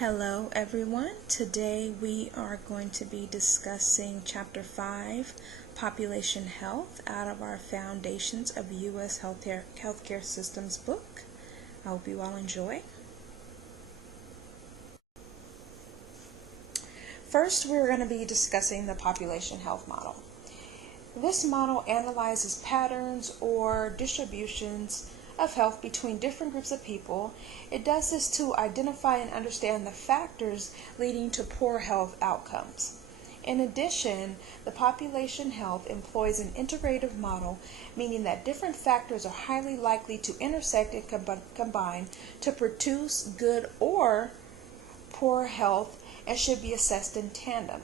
Hello everyone. Today we are going to be discussing Chapter 5, Population Health, out of our Foundations of U.S. Healthcare Systems book. I hope you all enjoy. First, we're going to be discussing the population health model. This model analyzes patterns or distributions of health between different groups of people. It does this to identify and understand the factors leading to poor health outcomes. In addition, the population health employs an integrative model, meaning that different factors are highly likely to intersect and combine to produce good or poor health and should be assessed in tandem.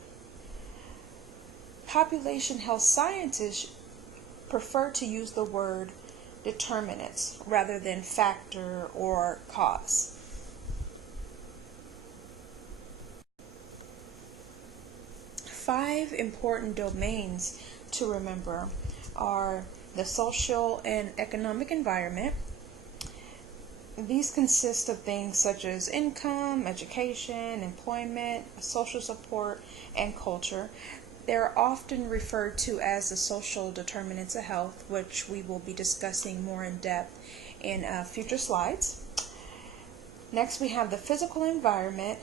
Population health scientists prefer to use the word determinants rather than factor or cause. Five important domains to remember are the social and economic environment. These consist of things such as income, education, employment, social support, and culture. They're often referred to as the social determinants of health, which we will be discussing more in depth in future slides. Next, we have the physical environment.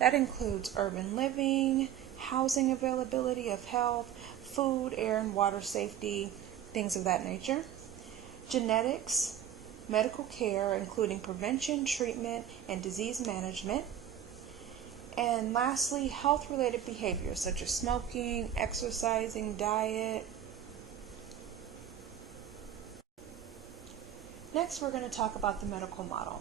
That includes urban living, housing availability of health, food, air, and water safety, things of that nature. Genetics, medical care, including prevention, treatment, and disease management. And lastly, health-related behaviors such as smoking, exercising, diet. Next, we're going to talk about the medical model.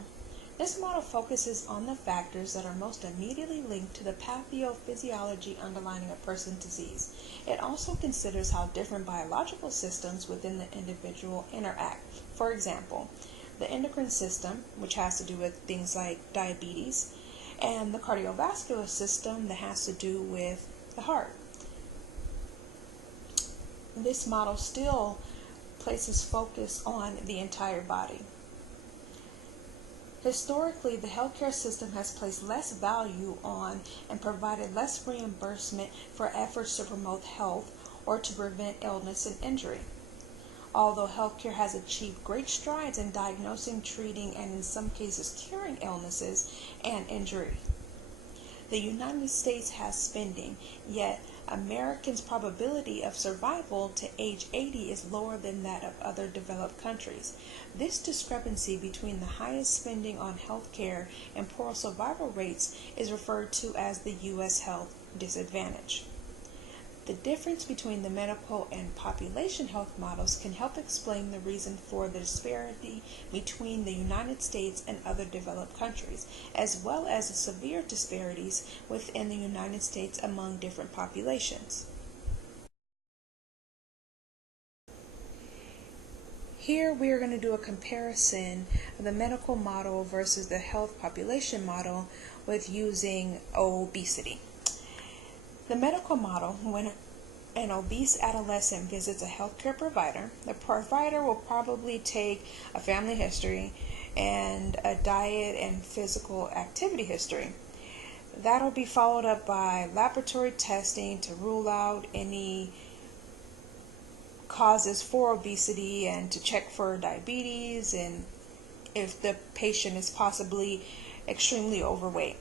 This model focuses on the factors that are most immediately linked to the pathophysiology underlying a person's disease. It also considers how different biological systems within the individual interact. For example, the endocrine system, which has to do with things like diabetes, and the cardiovascular system that has to do with the heart. This model still places focus on the entire body. Historically, the healthcare system has placed less value on and provided less reimbursement for efforts to promote health or to prevent illness and injury. Although healthcare has achieved great strides in diagnosing, treating, and in some cases curing illnesses and injury. The United States has spending, yet Americans' probability of survival to age 80 is lower than that of other developed countries. This discrepancy between the highest spending on healthcare and poor survival rates is referred to as the U.S. health disadvantage. The difference between the medical and population health models can help explain the reason for the disparity between the United States and other developed countries, as well as the severe disparities within the United States among different populations. Here we are going to do a comparison of the medical model versus the health population model with using obesity. The medical model, when an obese adolescent visits a healthcare provider, the provider will probably take a family history and a diet and physical activity history. That'll be followed up by laboratory testing to rule out any causes for obesity and to check for diabetes and if the patient is possibly extremely overweight.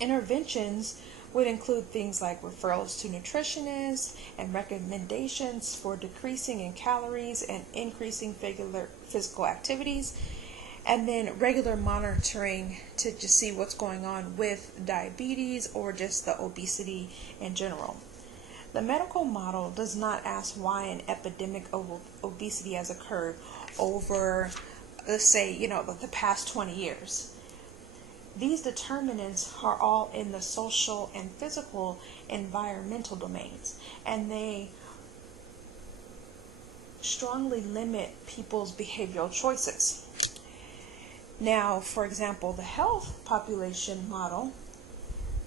Interventions would include things like referrals to nutritionists and recommendations for decreasing in calories and increasing physical activities, and then regular monitoring to just see what's going on with diabetes or just the obesity in general. The medical model does not ask why an epidemic of obesity has occurred over, let's say, the past 20 years. These determinants are all in the social and physical environmental domains, and they strongly limit people's behavioral choices. Now, for example, the health population model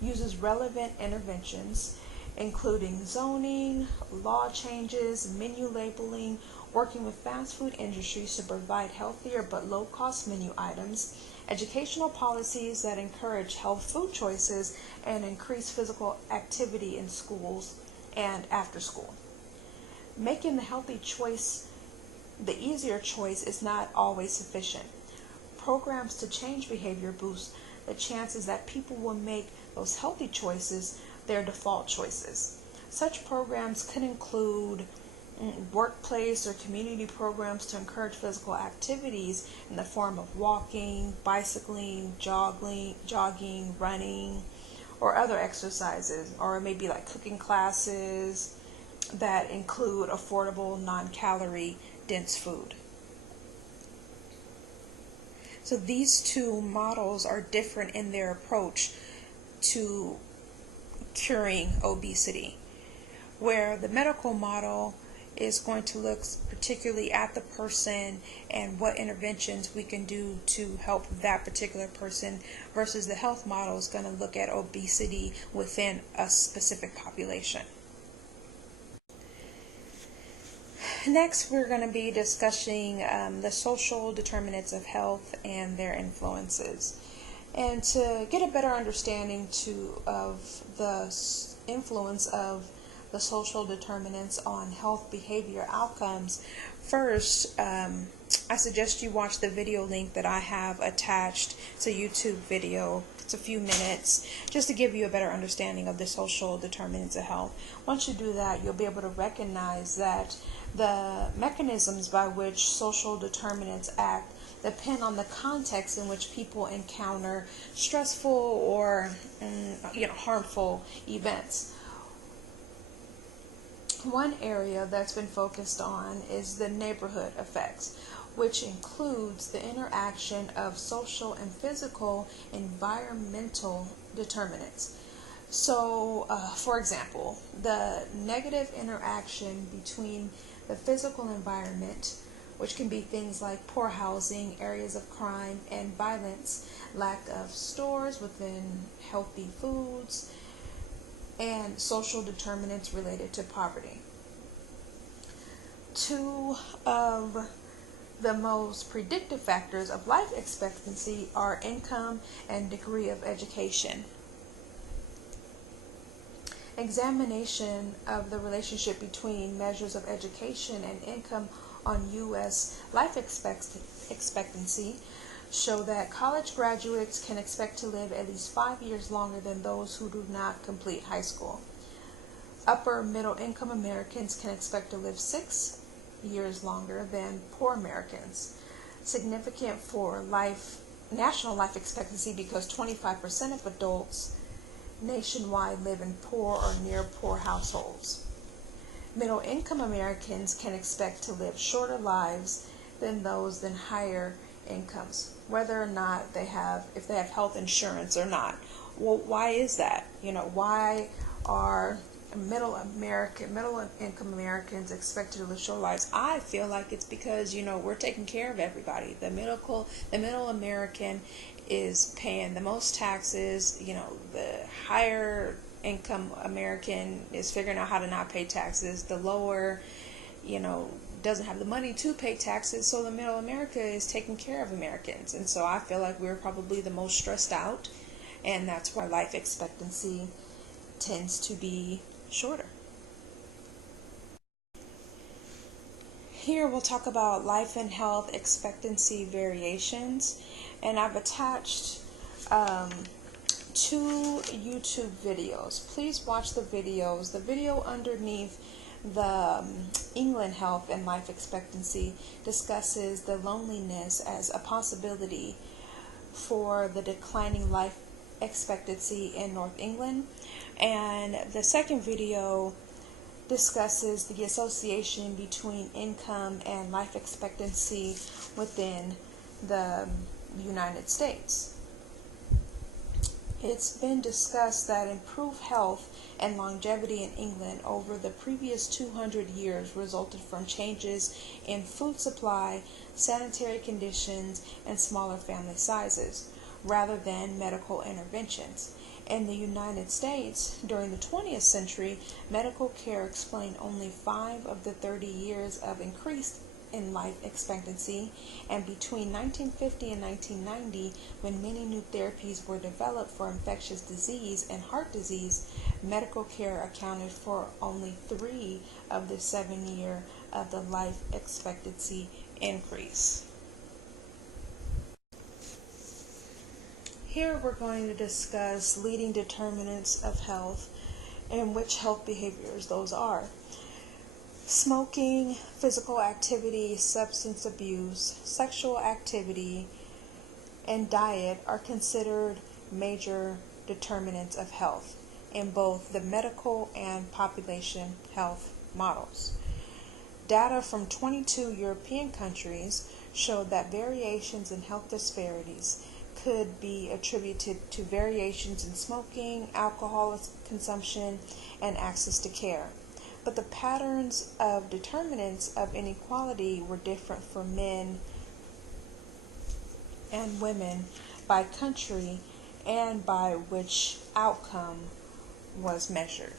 uses relevant interventions, including zoning, law changes, menu labeling, working with fast food industries to provide healthier but low-cost menu items, educational policies that encourage health food choices and increase physical activity in schools and after school. Making the healthy choice the easier choice is not always sufficient. Programs to change behavior boost the chances that people will make those healthy choices their default choices. Such programs could include workplace or community programs to encourage physical activities in the form of walking, bicycling, jogging, running, or other exercises, or maybe like cooking classes that include affordable, non-calorie dense food. So these two models are different in their approach to curing obesity, where the medical model is going to look particularly at the person and what interventions we can do to help that particular person, versus the health model is going to look at obesity within a specific population. Next, we're going to be discussing the social determinants of health and their influences. And to get a better understanding of the influence of the social determinants on health behavior outcomes, first, I suggest you watch the video link that I have attached. It's a YouTube video. It's a few minutes just to give you a better understanding of the social determinants of health. Once you do that, you'll be able to recognize that the mechanisms by which social determinants act depend on the context in which people encounter stressful or harmful events. One area that's been focused on is the neighborhood effects, which includes the interaction of social and physical environmental determinants. So, for example, the negative interaction between the physical environment, which can be things like poor housing, areas of crime and violence, lack of stores within healthy foods, and social determinants related to poverty. Two of the most predictive factors of life expectancy are income and degree of education. Examination of the relationship between measures of education and income on U.S. life expectancy show that college graduates can expect to live at least 5 years longer than those who do not complete high school. Upper middle income Americans can expect to live 6 years longer than poor Americans. Significant for national life expectancy because 25% of adults nationwide live in poor or near poor households. Middle income Americans can expect to live shorter lives than those in higher incomes, whether or not if they have health insurance or not. Well, why is that? Why are middle income Americans expected to live short lives? I feel like it's because we're taking care of everybody. The middle American is paying the most taxes. The higher income American is figuring out how to not pay taxes. The lower, doesn't have the money to pay taxes, so the middle America is taking care of Americans. And so I feel like we're probably the most stressed out, and that's why life expectancy tends to be shorter. Here we'll talk about life and health expectancy variations, and I've attached 2 YouTube videos. Please watch the videos. The video underneath the England Health and Life Expectancy discusses the loneliness as a possibility for the declining life expectancy in North England, and the second video discusses the association between income and life expectancy within the United States. It's been discussed that improved health and longevity in England over the previous 200 years resulted from changes in food supply, sanitary conditions, and smaller family sizes, rather than medical interventions. In the United States, during the 20th century, medical care explained only 5 of the 30 years of increase in life expectancy, and between 1950 and 1990, when many new therapies were developed for infectious disease and heart disease, medical care accounted for only 3 of the 7 years of the life expectancy increase. Here we're going to discuss leading determinants of health and which health behaviors those are. Smoking, physical activity, substance abuse, sexual activity, and diet are considered major determinants of health in both the medical and population health models. Data from 22 European countries showed that variations in health disparities could be attributed to variations in smoking, alcohol consumption, and access to care. But the patterns of determinants of inequality were different for men and women by country and by which outcome was measured.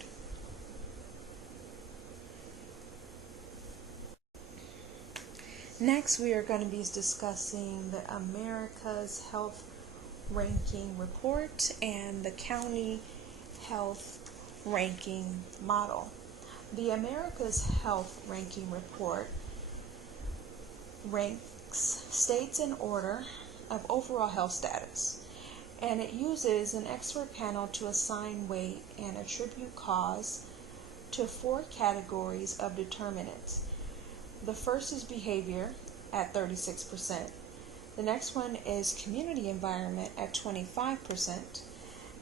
Next, we are going to be discussing the America's Health Ranking Report and the County Health Ranking Model. The America's Health Ranking Report ranks states in order of overall health status, and it uses an expert panel to assign weight and attribute cause to 4 categories of determinants. The first is behavior at 36%. The next one is community environment at 25%.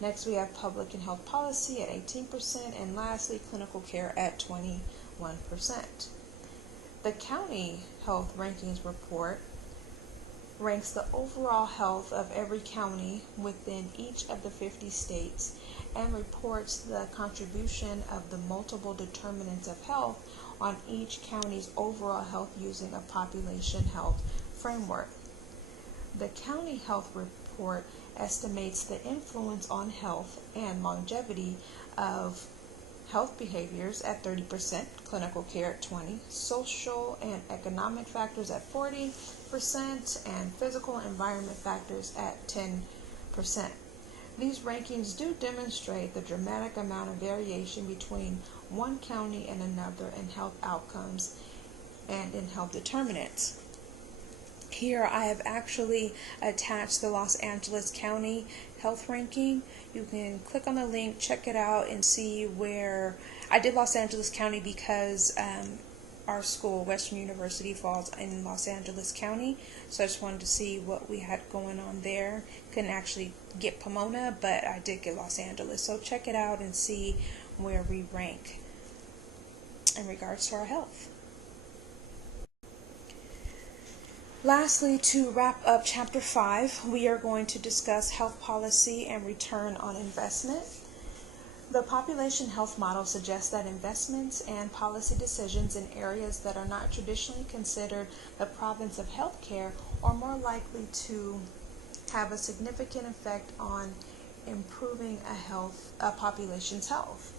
Next we have public and health policy at 18%, and lastly clinical care at 21%. The County Health Rankings Report ranks the overall health of every county within each of the 50 states and reports the contribution of the multiple determinants of health on each county's overall health using a population health framework. The County Health Report estimates the influence on health and longevity of health behaviors at 30%, clinical care at 20%, social and economic factors at 40%, and physical environment factors at 10%. These rankings do demonstrate the dramatic amount of variation between one county and another in health outcomes and in health determinants. Here I have actually attached the Los Angeles County Health Ranking. You can click on the link, check it out, and see where I did Los Angeles County because our school, Western University, falls in Los Angeles County. So I just wanted to see what we had going on there. Couldn't actually get Pomona, but I did get Los Angeles. So check it out and see where we rank in regards to our health. Lastly, to wrap up Chapter 5, we are going to discuss health policy and return on investment. The population health model suggests that investments and policy decisions in areas that are not traditionally considered the province of healthcare are more likely to have a significant effect on improving a population's health.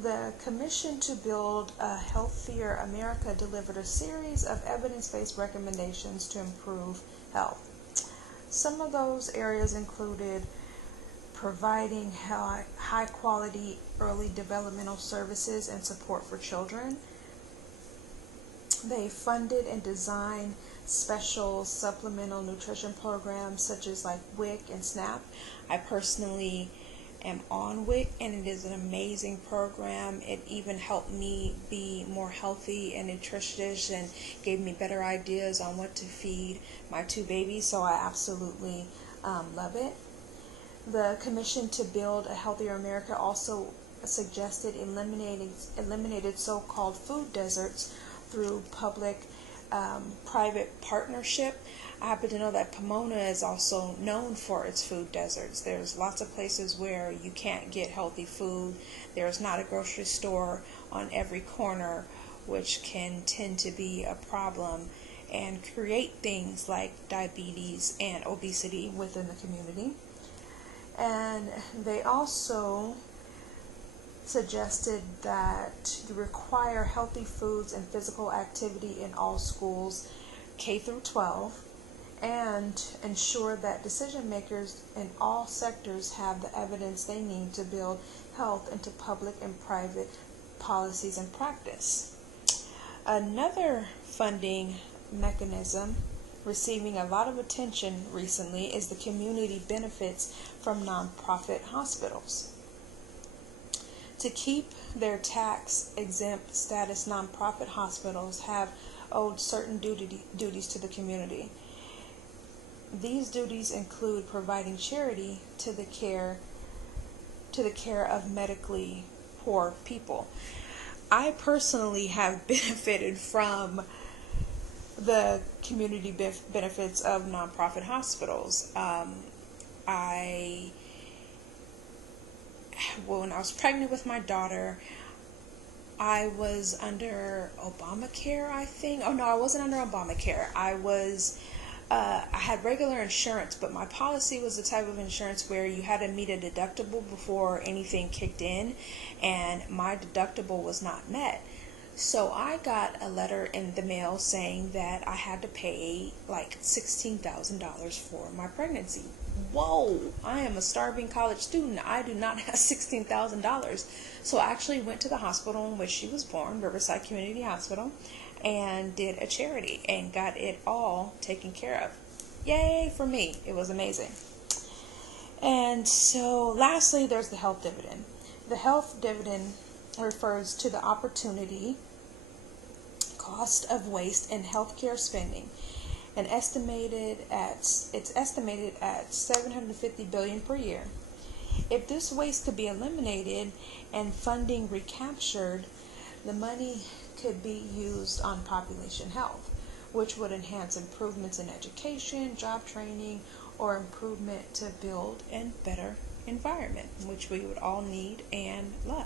The Commission to Build a Healthier America delivered a series of evidence-based recommendations to improve health. Some of those areas included providing high-quality early developmental services and support for children. They funded and designed special supplemental nutrition programs such as like WIC and SNAP. I personally am on WIC, and it is an amazing program. It even helped me be more healthy and nutritious and gave me better ideas on what to feed my 2 babies, so I absolutely love it. The Commission to Build a Healthier America also suggested eliminated so-called food deserts through public-private partnership. I happen to know that Pomona is also known for its food deserts. There's lots of places where you can't get healthy food. There's not a grocery store on every corner, which can tend to be a problem and create things like diabetes and obesity within the community. And they also suggested that you require healthy foods and physical activity in all schools, K through 12, and ensure that decision makers in all sectors have the evidence they need to build health into public and private policies and practice. Another funding mechanism receiving a lot of attention recently is the community benefits from nonprofit hospitals. To keep their tax-exempt status, nonprofit hospitals have owed certain duties to the community. These duties include providing charity to the care of medically poor people. I personally have benefited from the community benefits of nonprofit hospitals. When I was pregnant with my daughter, I was under Obamacare, I think. Oh no, I wasn't under Obamacare. I had regular insurance, but my policy was the type of insurance where you had to meet a deductible before anything kicked in, and my deductible was not met. So I got a letter in the mail saying that I had to pay like $16,000 for my pregnancy. Whoa, I am a starving college student. I do not have $16,000. So I actually went to the hospital in which she was born, Riverside Community Hospital, and did a charity and got it all taken care of. Yay for me. It was amazing. And so lastly, there's the health dividend. The health dividend refers to the opportunity cost of waste in healthcare spending, and it's estimated at $750 billion per year. If this waste could be eliminated and funding recaptured, the money could be used on population health, which would enhance improvements in education, job training, or improvement to build a better environment, which we would all need and love.